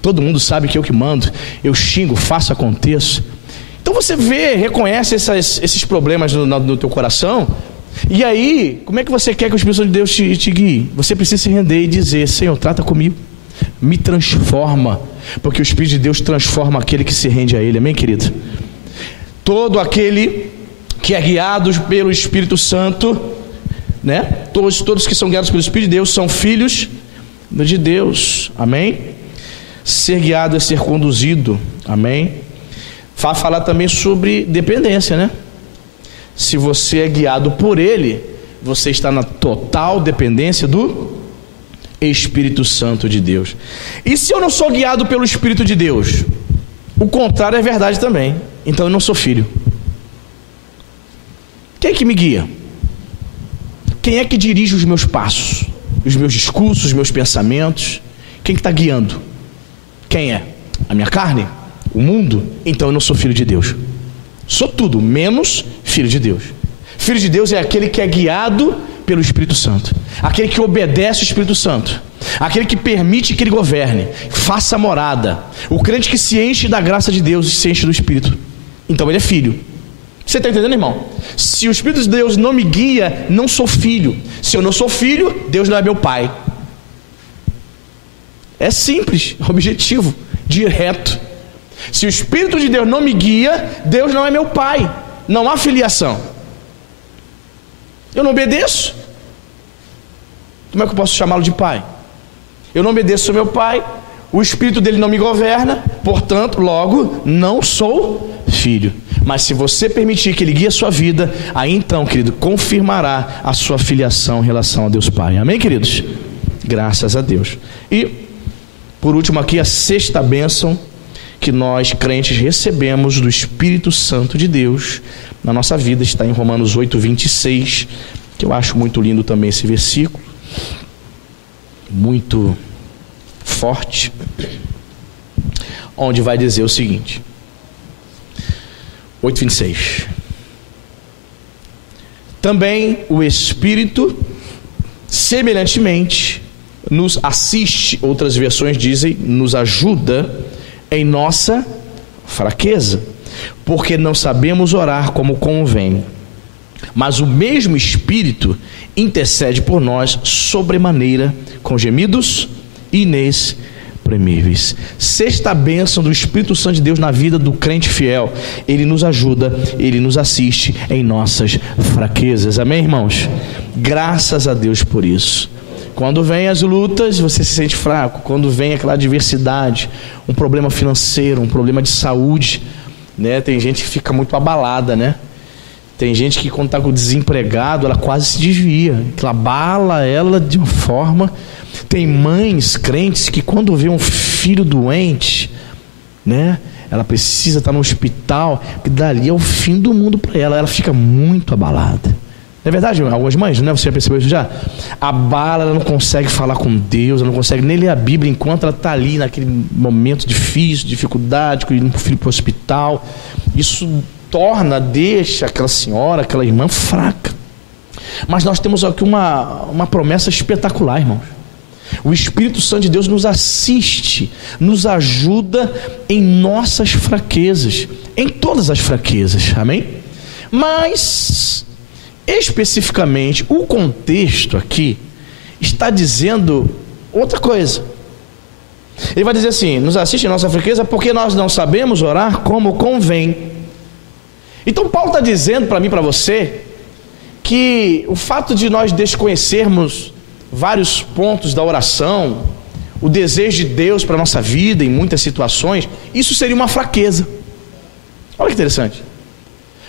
Todo mundo sabe que eu que mando. Eu xingo, faço, aconteço. Então você reconhece esses problemas no teu coração. E aí, como é que você quer que o Espírito Santo de Deus te guie? Você precisa se render e dizer: Senhor, trata comigo, me transforma, porque o Espírito de Deus transforma aquele que se rende a Ele. Amém, querido? Todo aquele que é guiado pelo Espírito Santo, né? Todos que são guiados pelo Espírito de Deus são filhos de Deus. Amém? Ser guiado é ser conduzido. Amém? Vai falar também sobre dependência, né? Se você é guiado por Ele, você está na total dependência do Espírito Santo de Deus. E se eu não sou guiado pelo Espírito de Deus? O contrário é verdade também. Então eu não sou filho. Quem é que me guia? Quem é que dirige os meus passos? Os meus discursos, os meus pensamentos? Quem que está guiando? Quem é? A minha carne? O mundo? Então eu não sou filho de Deus. Sou tudo menos filho de Deus. Filho de Deus é aquele que é guiado pelo Espírito Santo, aquele que obedece o Espírito Santo, aquele que permite que ele governe, faça morada. O crente que se enche da graça de Deus e se enche do Espírito, então ele é filho. Você está entendendo, irmão? Se o Espírito de Deus não me guia, não sou filho. Se eu não sou filho, Deus não é meu pai. É simples, objetivo, direto. Se o Espírito de Deus não me guia, Deus não é meu pai. Não há filiação. Eu não obedeço. Como é que eu posso chamá-lo de pai? Eu não obedeço ao meu pai, o Espírito dele não me governa, portanto, logo, não sou filho. Mas se você permitir que ele guie a sua vida, aí então, querido, confirmará a sua filiação em relação a Deus Pai. Amém, queridos? Graças a Deus. E, por último aqui, a sexta bênção que nós crentes recebemos do Espírito Santo de Deus na nossa vida, está em Romanos 8:26, que eu acho muito lindo também esse versículo, muito forte, onde vai dizer o seguinte, 8:26: também o Espírito semelhantemente nos assiste, outras versões dizem, nos ajuda em nossa fraqueza, porque não sabemos orar como convém, mas o mesmo Espírito intercede por nós sobremaneira com gemidos inexprimíveis. Sexta bênção do Espírito Santo de Deus na vida do crente fiel: ele nos ajuda, ele nos assiste em nossas fraquezas. Amém, irmãos? Graças a Deus por isso. Quando vem as lutas, você se sente fraco. Quando vem aquela adversidade, um problema financeiro, um problema de saúde, né? Tem gente que fica muito abalada, né? Tem gente que quando está com desempregado, ela quase se desvia, que abala ela de uma forma. Tem mães crentes que quando vê um filho doente, né? Ela precisa estar no hospital, que dali é o fim do mundo para ela. Ela fica muito abalada. Não é verdade? Algumas mães, né? Você já percebeu isso já? Abala, ela não consegue falar com Deus, ela não consegue nem ler a Bíblia enquanto ela está ali naquele momento difícil, dificuldade, com o filho para o hospital. Isso deixa aquela senhora, aquela irmã fraca. Mas nós temos aqui uma promessa espetacular, irmãos. O Espírito Santo de Deus nos assiste, nos ajuda em nossas fraquezas, em todas as fraquezas, amém? Mas, especificamente, o contexto aqui está dizendo outra coisa. Ele vai dizer assim: nos assiste em nossa fraqueza porque nós não sabemos orar como convém. Então Paulo está dizendo para mim e para você que o fato de nós desconhecermos vários pontos da oração, o desejo de Deus para a nossa vida em muitas situações, isso seria uma fraqueza. Olha que interessante.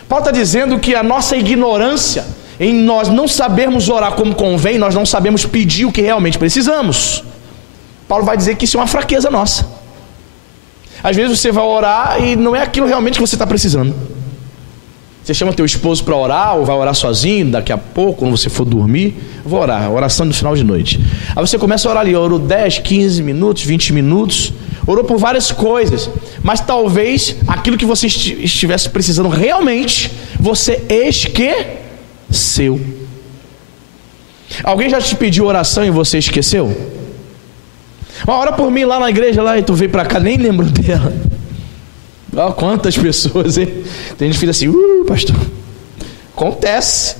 Paulo está dizendo que a nossa ignorância em nós não sabermos orar como convém, nós não sabemos pedir o que realmente precisamos. Paulo vai dizer que isso é uma fraqueza nossa. Às vezes você vai orar e não é aquilo realmente que você está precisando. Você chama teu esposo para orar, ou vai orar sozinho, daqui a pouco, quando você for dormir, vou orar, oração no final de noite. Aí você começa a orar ali, orou 10, 15 minutos, 20 minutos, orou por várias coisas, mas talvez aquilo que você estivesse precisando realmente, você esqueceu. Alguém já te pediu oração e você esqueceu? Ora por mim lá na igreja, lá, e tu veio para cá, nem lembro dela. Olha quantas pessoas, hein? Tem gente que fica assim, pastor, acontece.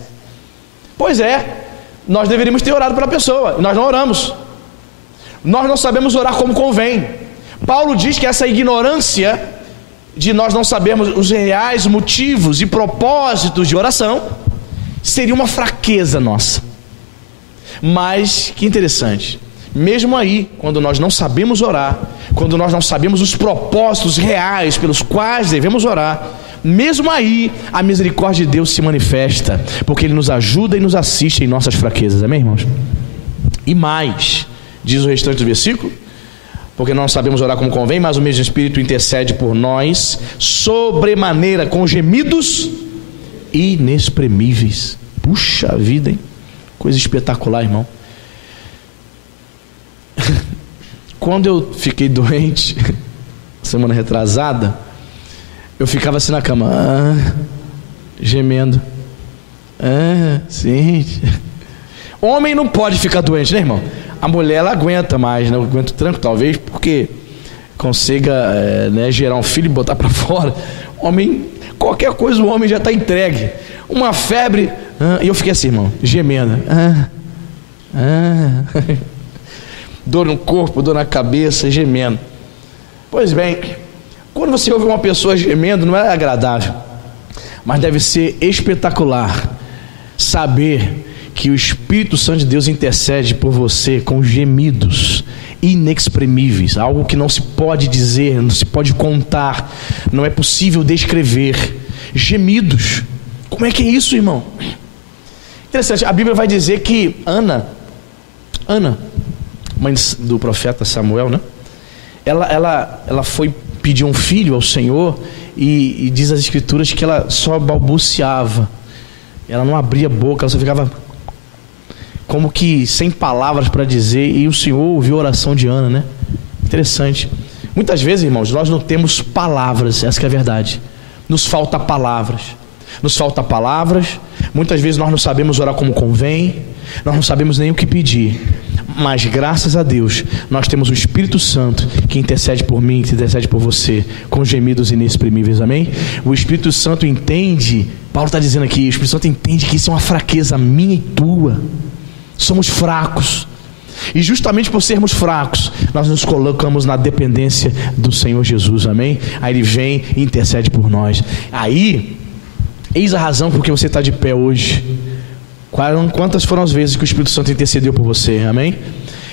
Pois é, nós deveríamos ter orado pela pessoa, nós não oramos. Nós não sabemos orar como convém. Paulo diz que essa ignorância de nós não sabermos os reais motivos e propósitos de oração seria uma fraqueza nossa. Mas, que interessante, mesmo aí, quando nós não sabemos orar, quando nós não sabemos os propósitos reais pelos quais devemos orar, mesmo aí, a misericórdia de Deus se manifesta, porque Ele nos ajuda e nos assiste em nossas fraquezas, amém, irmãos? E mais, diz o restante do versículo, porque nós não sabemos orar como convém, mas o mesmo Espírito intercede por nós, sobremaneira, com gemidos inexprimíveis. Puxa vida, hein? Coisa espetacular, irmão. Quando eu fiquei doente, semana retrasada, eu ficava assim na cama, gemendo. Sim. Homem não pode ficar doente, né, irmão? A mulher, ela aguenta mais, né? Eu aguento tranco, talvez, porque consiga gerar um filho e botar para fora. Homem, qualquer coisa o homem já está entregue. Uma febre, e eu fiquei assim, irmão, gemendo. Dor no corpo, dor na cabeça, gemendo. Pois bem, quando você ouve uma pessoa gemendo, não é agradável, mas deve ser espetacular saber que o Espírito Santo de Deus intercede por você com gemidos inexprimíveis, algo que não se pode dizer, não se pode contar, não é possível descrever. Gemidos, como é que é isso, irmão? Interessante, a Bíblia vai dizer que Ana, mãe do profeta Samuel, né? Ela foi pedir um filho ao Senhor e diz as escrituras que ela só balbuciava, ela não abria a boca, ela só ficava como que sem palavras para dizer, e o Senhor ouviu a oração de Ana, né? Interessante. Muitas vezes, irmãos, nós não temos palavras, essa que é a verdade. Nos falta palavras. Muitas vezes nós não sabemos orar como convém, nós não sabemos nem o que pedir. Mas graças a Deus, nós temos o Espírito Santo que intercede por mim, que intercede por você, com gemidos inexprimíveis, amém? O Espírito Santo entende, Paulo está dizendo aqui, o Espírito Santo entende que isso é uma fraqueza minha e tua. Somos fracos, e justamente por sermos fracos, nós nos colocamos na dependência do Senhor Jesus, amém? Aí Ele vem e intercede por nós. Aí, eis a razão por que você está de pé hoje. Quantas foram as vezes que o Espírito Santo intercedeu por você, amém?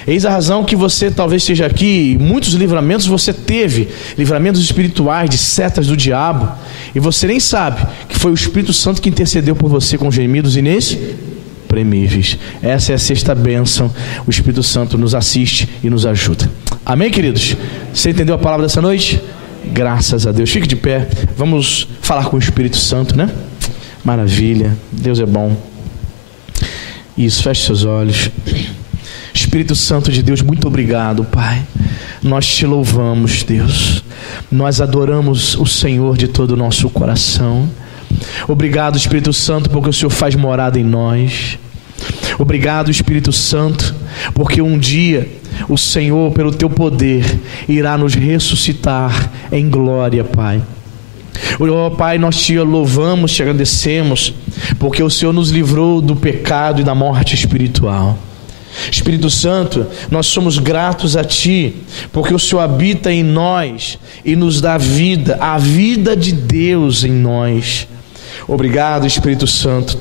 Eis a razão que você talvez esteja aqui. Muitos livramentos você teve, livramentos espirituais de setas do diabo, e você nem sabe que foi o Espírito Santo que intercedeu por você com gemidos inexprimíveis. Essa é a sexta bênção. O Espírito Santo nos assiste e nos ajuda, amém, queridos? Você entendeu a palavra dessa noite? Graças a Deus. Fique de pé, vamos falar com o Espírito Santo, né? Maravilha, Deus é bom. Isso, feche seus olhos. Espírito Santo de Deus, muito obrigado, Pai. Nós te louvamos, Deus. Nós adoramos o Senhor de todo o nosso coração. Obrigado, Espírito Santo, porque o Senhor faz morada em nós. Obrigado, Espírito Santo, porque um dia o Senhor, pelo teu poder, irá nos ressuscitar em glória, Pai. Oh, Pai, nós te louvamos, te agradecemos, porque o Senhor nos livrou do pecado e da morte espiritual. Espírito Santo, nós somos gratos a Ti, porque o Senhor habita em nós e nos dá vida, a vida de Deus em nós. Obrigado, Espírito Santo,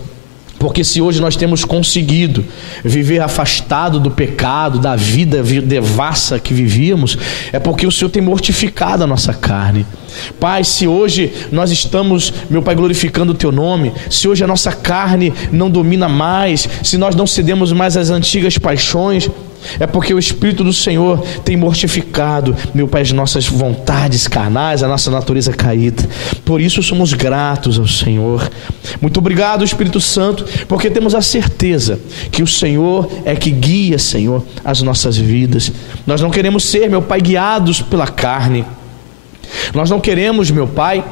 porque se hoje nós temos conseguido viver afastado do pecado, da vida devassa que vivíamos, é porque o Senhor tem mortificado a nossa carne. Pai, se hoje nós estamos, meu Pai, glorificando o Teu nome, se hoje a nossa carne não domina mais, se nós não cedemos mais às antigas paixões, é porque o Espírito do Senhor tem mortificado, meu Pai, as nossas vontades carnais, a nossa natureza caída. Por isso somos gratos ao Senhor. Muito obrigado, Espírito Santo, porque temos a certeza que o Senhor é que guia, Senhor, as nossas vidas. Nós não queremos ser, meu Pai, guiados pela carne. Nós não queremos, meu Pai,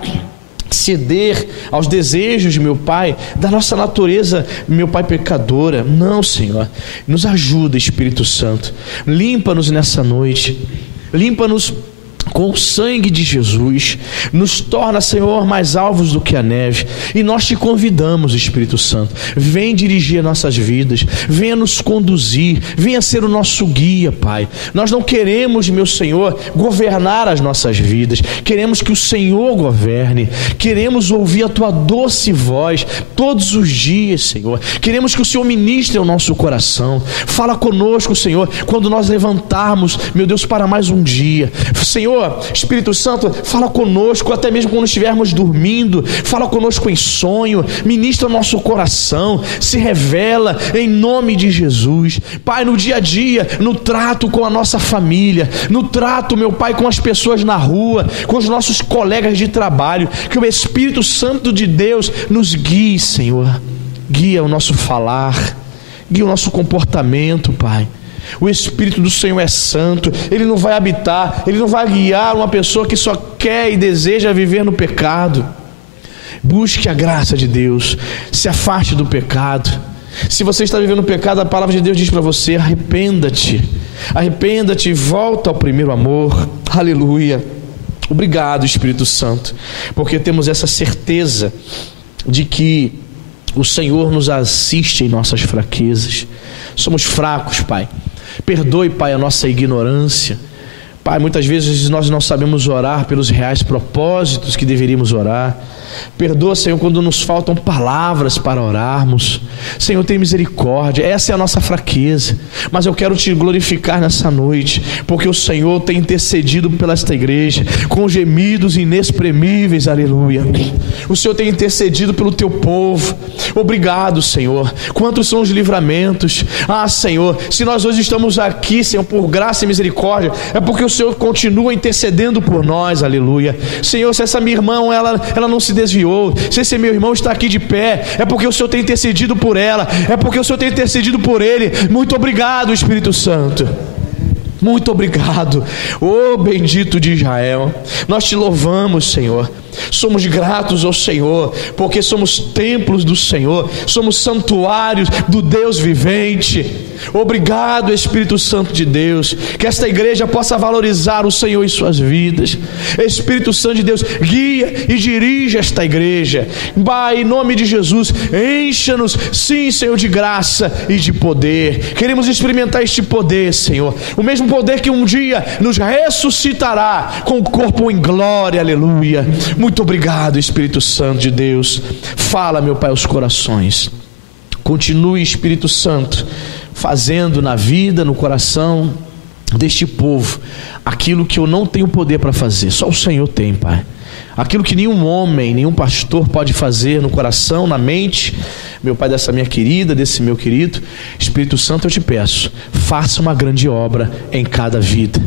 ceder aos desejos, meu Pai, da nossa natureza, meu Pai, pecadora. Não, Senhor, nos ajuda, Espírito Santo. Limpa-nos nessa noite, limpa-nos com o sangue de Jesus, nos torna, Senhor, mais alvos do que a neve, e nós te convidamos, Espírito Santo, vem dirigir nossas vidas, venha nos conduzir, venha ser o nosso guia, Pai. Nós não queremos, meu Senhor, governar as nossas vidas, queremos que o Senhor governe, queremos ouvir a Tua doce voz todos os dias, Senhor, queremos que o Senhor ministre ao nosso coração. Fala conosco, Senhor, quando nós levantarmos, meu Deus, para mais um dia. Senhor, Espírito Santo, fala conosco até mesmo quando estivermos dormindo, fala conosco em sonho, ministra o nosso coração, se revela em nome de Jesus. Pai, no dia a dia, no trato com a nossa família, no trato, meu Pai, com as pessoas na rua, com os nossos colegas de trabalho, que o Espírito Santo de Deus nos guie, Senhor, guia o nosso falar, guia o nosso comportamento, Pai. O Espírito do Senhor é santo, Ele não vai habitar, Ele não vai guiar uma pessoa que só quer e deseja viver no pecado. Busque a graça de Deus, se afaste do pecado. Se você está vivendo no pecado, a palavra de Deus diz para você: arrependa-te, arrependa-te e volta ao primeiro amor. Aleluia. Obrigado, Espírito Santo, porque temos essa certeza de que o Senhor nos assiste em nossas fraquezas. Somos fracos, Pai. Perdoe, Pai, a nossa ignorância. Pai, muitas vezes nós não sabemos orar pelos reais propósitos que deveríamos orar. Perdoa, Senhor, quando nos faltam palavras para orarmos. Senhor, tem misericórdia. Essa é a nossa fraqueza, mas eu quero te glorificar nessa noite, porque o Senhor tem intercedido pela esta igreja com gemidos inexprimíveis. Aleluia. O Senhor tem intercedido pelo teu povo. Obrigado, Senhor. Quantos são os livramentos? Senhor, se nós hoje estamos aqui, Senhor, por graça e misericórdia, é porque o Senhor continua intercedendo por nós. Aleluia. Senhor, se essa minha irmã, ela não se desviou, se esse meu irmão está aqui de pé, é porque o Senhor tem intercedido por ela, é porque o Senhor tem intercedido por ele. Muito obrigado, Espírito Santo. Muito obrigado, oh bendito de Israel. Nós te louvamos, Senhor. Somos gratos ao Senhor, porque somos templos do Senhor, somos santuários do Deus vivente. Obrigado, Espírito Santo de Deus, que esta igreja possa valorizar o Senhor em suas vidas. Espírito Santo de Deus, guia e dirige esta igreja. Pai, em nome de Jesus, encha-nos, sim, Senhor, de graça e de poder. Queremos experimentar este poder, Senhor, o mesmo poder que um dia nos ressuscitará com o corpo em glória. Aleluia. Muito obrigado, Espírito Santo de Deus. Fala, meu Pai, aos corações. Continue, Espírito Santo, fazendo na vida, no coração deste povo aquilo que eu não tenho poder para fazer. Só o Senhor tem, Pai. Aquilo que nenhum homem, nenhum pastor pode fazer no coração, na mente, meu Pai, dessa minha querida, desse meu querido. Espírito Santo, eu te peço, faça uma grande obra em cada vida.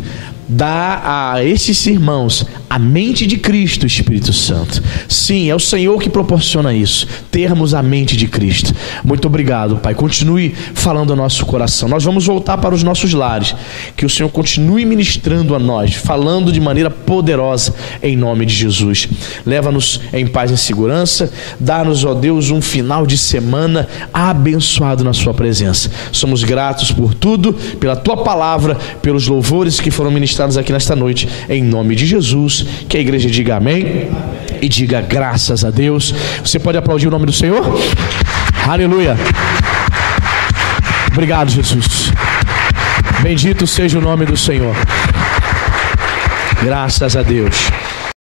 Dá a estes irmãos a mente de Cristo, Espírito Santo. Sim, é o Senhor que proporciona isso, termos a mente de Cristo. Muito obrigado, Pai. Continue falando ao nosso coração. Nós vamos voltar para os nossos lares. Que o Senhor continue ministrando a nós, falando de maneira poderosa, em nome de Jesus. Leva-nos em paz e em segurança. Dá-nos, ó Deus, um final de semana abençoado na sua presença. Somos gratos por tudo, pela tua palavra, pelos louvores que foram ministrados aqui nesta noite, em nome de Jesus. Que a igreja diga amém e diga graças a Deus. Você pode aplaudir o nome do Senhor? Aleluia. Obrigado, Jesus. Bendito seja o nome do Senhor. Graças a Deus.